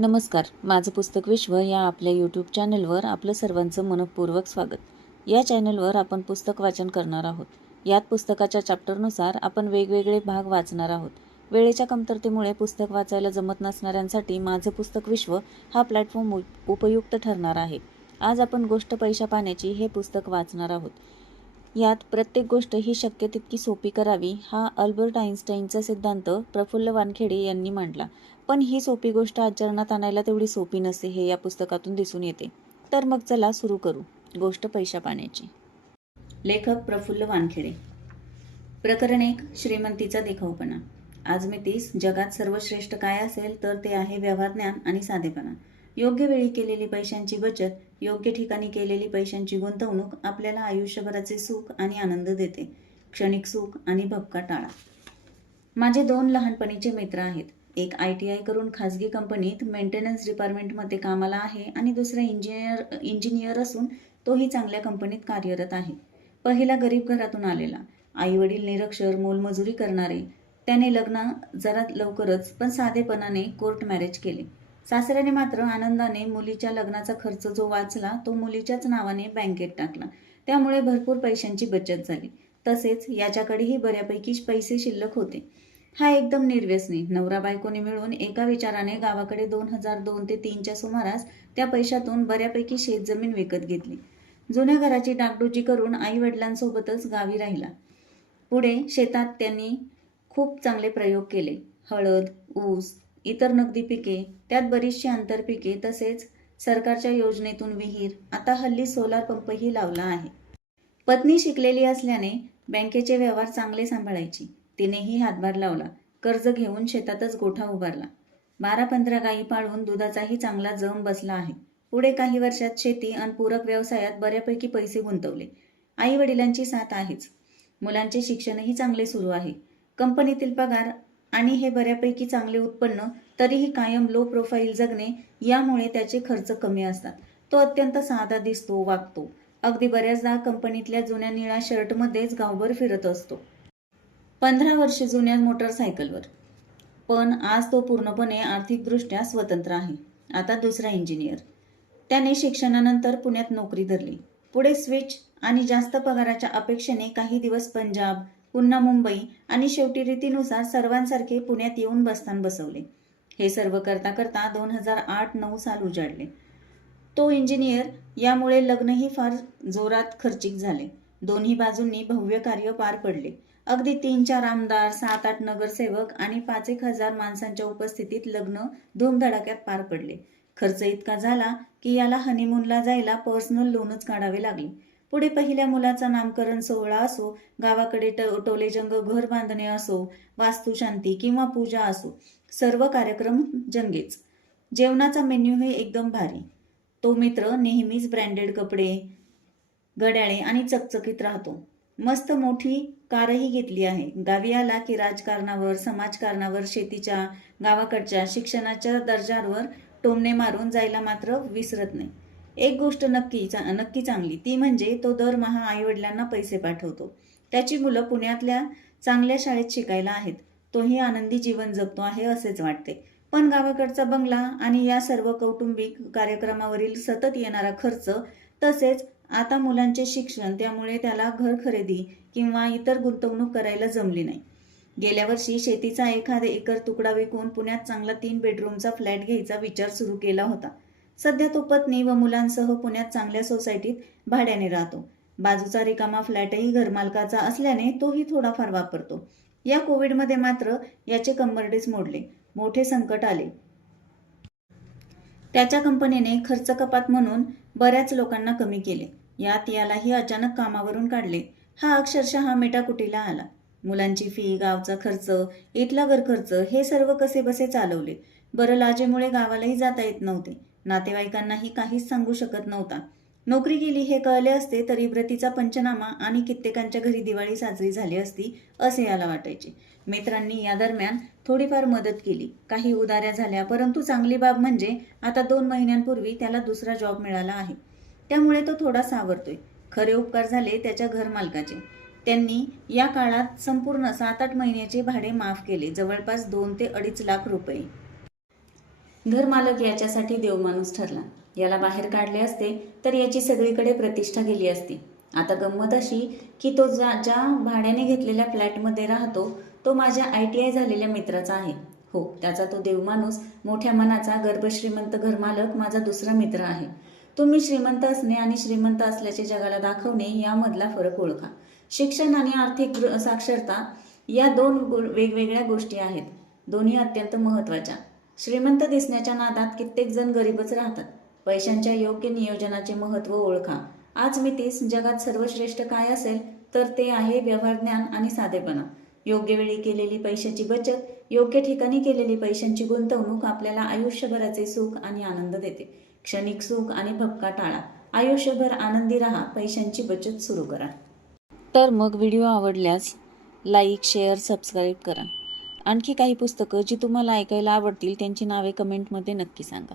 नमस्कार. माझं पुस्तक विश्व या आपल्या यूट्यूब चॅनलवर आपलं सर्वांचं मनःपूर्वक स्वागत. या चॅनलवर आपण पुस्तक वाचन करणार आहोत. यात पुस्तकाच्या चॅप्टरनुसार आपण वेगवेगळे भाग वाचणार आहोत. वेळेच्या कमतरतेमुळे पुस्तक वाचायला जमत नसणाऱ्यांसाठी माझं पुस्तक विश्व हा प्लॅटफॉर्म उपयुक्त ठरणार आहे. आज आपण गोष्ट पैशा पाण्याची हे पुस्तक वाचणार आहोत. यात प्रत्येक गोष्ट ही शक्य तितकी सोपी करावी हा अल्बर्ट आइन्स्टाईनचा सिद्धांत प्रफुल्ल वानखेडे यांनी मांडला. पण ही सोपी गोष्ट आचरणात आणायला तेवढी सोपी नसते हे या पुस्तकातून दिसून येते. तर मग चला सुरू करू. गोष्ट पैशा पाण्याची. लेखक प्रफुल्ल वानखेडे. प्रकरण 1. श्रीमंतीचा दिखाऊपणा. आज मी 30 जगात सर्वश्रेष्ठ काय असेल तर ते आहे व्यवहार ज्ञान आणि साधेपणा. योग्य वेळी केलेली पैशांची बचत, योग्य ठिकाणी केलेली पैशांची गुंतवणूक आपल्याला आयुष्यभराचे सुख आणि आनंद देते. क्षणिक सुख आणि भपका टाळा. माझे 2 लहानपणीचे मित्र आहेत. एक ITI करून खाजगी कंपनीत मेंटेनन्स डिपार्टमेंटमध्ये कामाला आहे आणि दुसरा इंजिनियर असून तोही चांगल्या कंपनीत कार्यरत आहे. पहिला गरीब घरातून आलेला, आईवडील निरक्षर, मोलमजुरी करणारे. त्याने लग्न जरा लवकरच पण साधेपणाने कोर्ट मॅरेज केले. सासऱ्याने मात्र आनंदाने मुलीच्या लग्नाचा खर्च जो वाचला तो मुलीच्याच नावाने बँकेत टाकला. त्यामुळे भरपूर पैशांची बचत झाली. तसेच याच्याकडेही बऱ्यापैकी पैसे शिल्लक होते. हा एकदम निर्व्यसनी. नवरा बायकोने मिळून एका विचाराने गावाकडे 2002 ते 3च्या सुमारास त्या पैशातून बऱ्यापैकी शेतजमीन विकत घेतली. जुन्या घराची डागडुजी करून आई वडिलांसोबतच गावी राहिला. पुढे शेतात त्यांनी खूप चांगले प्रयोग केले. हळद, ऊस, इतर नगदी पिके, त्यात बरीचशी आंतरपिके, तसेच सरकारच्या योजनेतून विहीर, आता हल्ली सोलार पंपही लावला आहे. पत्नी शिकलेली असल्याने बँकेचे व्यवहार चांगले सांभाळायची. तिनेही हातभार लावला. कर्ज घेऊन शेतातच गोठा उभारला. 12-15 गायी पाळून दुधाचाही चांगला जम बसला आहे. पुढे काही वर्षात शेती आणि पूरक व्यवसायात बऱ्यापैकी पैसे गुंतवले. आई वडिलांची साथ आहेच. मुलांचे शिक्षणही चांगले सुरू आहे. कंपनीतील पगार आणि हे बऱ्यापैकी चांगले उत्पन्न, तरीही कायम लो प्रोफाईल जगणे यामुळे त्याचे खर्च कमी असतात. तो अत्यंत साधा दिसतो, वागतो. अगदी बऱ्याचदा कंपनीतल्या जुन्या निळ्या शर्टमध्येच गावभर फिरत असतो. 15 वर्षे जुन्या मोटरसायकलवर. पण आज तो पूर्णपणे आर्थिकदृष्ट्या स्वतंत्र आहे. आता दुसरा इंजिनियर. त्याने शिक्षणानंतर पुण्यात नोकरी धरली. पुढे स्विच आणि जास्त पगाराच्या अपेक्षेने काही दिवस पंजाब, पुन्हा मुंबई आणि शेवटी रीतीनुसार सर्वांसारखे पुण्यात येऊन बस्तान बसवले. हे सर्व करता करता 2008-9 साल उजाडले. तो इंजिनियर. यामुळे लग्नही फार जोरात खर्चिक झाले. दोन्ही बाजूंनी भव्य कार्य पार पडले. अगदी 3-4 आमदार, 7-8 नगरसेवक आणि 5-1 हजार माणसांच्या उपस्थितीत लग्न धूमधडाक्यात पार पडले. खर्च इतका झाला की याला हनीमूनला जायला पर्सनल लोनच काढावे लागले. पुढे पहिल्या मुलाचा नामकरण सोहळा असो, गावाकडे टोलेजंग घर बांधणे असो, वास्तुशांती किंवा पूजा असो, सर्व कार्यक्रम जंगेच. जेवणाचा मेन्यू हे एकदम भारी. तो मित्र नेहमीच ब्रँडेड कपडे, घड्याळे आणि चकचकीत राहतो. मस्त मोठी कारही घेतली आहे. गावी आला की राजकारणावर, समाजकारणावर, शेतीच्या, गावाकडच्या, शिक्षणाच्या दर्जावर टोमणे मारून जायला मात्र विसरत नाही. एक गोष्ट नक्की चांगली, ती म्हणजे तो दरमहा आईवडिलांना पैसे पाठवतो. त्याची मुलं पुण्यातल्या चांगल्या शाळेत शिकायला आहेत. तोही आनंदी जीवन जगतो आहे असेच वाटते. पण गावाकडचा बंगला आणि या सर्व कौटुंबिक कार्यक्रमावरील सतत येणारा खर्च, तसेच आता मुलांचे शिक्षण, त्यामुळे त्याला घर खरेदी किंवा इतर गुंतवणूक करायला जमली नाही. गेल्या वर्षी शेतीचा 1 एकर तुकडा विकून पुण्यात चांगला 3 बेडरूमचा फ्लॅट घ्यायचा विचार सुरू केला होता. सध्या तो पत्नी व मुलांसह पुण्यात चांगल्या सोसायटीत भाड्याने राहतो. बाजूचा रिकामा फ्लॅटही घरमालकाचा असल्याने तोही थोडाफार वापरतो. या कोविडमध्ये मात्र याचे कंबरडेच मोडले. मोठे संकट आले. त्याच्या कंपनीने खर्च कपात म्हणून बऱ्याच लोकांना कमी केले. यात यालाही अचानक कामावरून काढले. हा अक्षरशः मेटाकुटीला आला. मुलांची फी, गावचा खर्च, इथला घर खर्च हे सर्व कसे बसे चालवले. बरं, लाजेमुळे गावालाही जाता येत नव्हते. नातेवाईकांनाही काहीच सांगू शकत नव्हता. नोकरी गेली हे कळले असते तरी व्रतीचा पंचनामा आणि कित्येकांच्या घरी दिवाळी साजरी झाली असती असे याला वाटायचे. मित्रांनी या दरम्यान थोडीफार मदत केली. काही उधाऱ्या झाल्या. परंतु चांगली बाब म्हणजे आता 2 महिन्यांपूर्वी त्याला दुसरा जॉब मिळाला आहे. त्यामुळे तो थोडा सावरतोय. खरे उपकार झाले त्याच्या घरमालकाचे. त्यांनी या काळात संपूर्ण 7-8 महिन्याचे भाडे माफ केले, जवळपास 2 ते 2.5 लाख रुपये. घरमालक याच्यासाठी देवमाणूस ठरला. याला बाहेर काढले असते तर याची सगळीकडे प्रतिष्ठा गेली असती. आता गंमत अशी की तो ज्या भाड्याने घेतलेल्या फ्लॅटमध्ये राहतो तो माझ्या ITI झालेल्या मित्राचा आहे. हो, त्याचा तो देवमाणूस मोठ्या मनाचा गर्भश्रीमंत घरमालक माझा दुसरा मित्र आहे. तुम्ही श्रीमंत असणे आणि श्रीमंत असल्याचे जगाला दाखवणे यामधला फरक ओळखा. शिक्षण आणि आर्थिक साक्षरता या दोन वेगवेगळ्या गोष्टी आहेत. दोन्ही अत्यंत महत्त्वाच्या. श्रीमंत दिसण्याच्या नादात कित्येक जण गरीबच राहतात. पैशांच्या योग्य नियोजनाचे महत्त्व ओळखा. आज मी तीस जगात सर्वश्रेष्ठ काय असेल तर ते आहे व्यवहारज्ञान आणि साधेपणा. योग्य वेळी केलेली पैशाची बचत, योग्य ठिकाणी केलेली पैशांची गुंतवणूक आपल्याला आयुष्यभराचे सुख आणि आनंद देते. क्षणिक सुख आणि भपका टाळा. आयुष्यभर आनंदी राहा. पैशांची बचत सुरू करा. तर मग व्हिडिओ आवडल्यास लाईक, शेअर, सबस्क्राईब करा. आणखी काही पुस्तकं जी तुम्हाला ऐकायला आवडतील त्यांची नावे कमेंटमध्ये नक्की सांगा.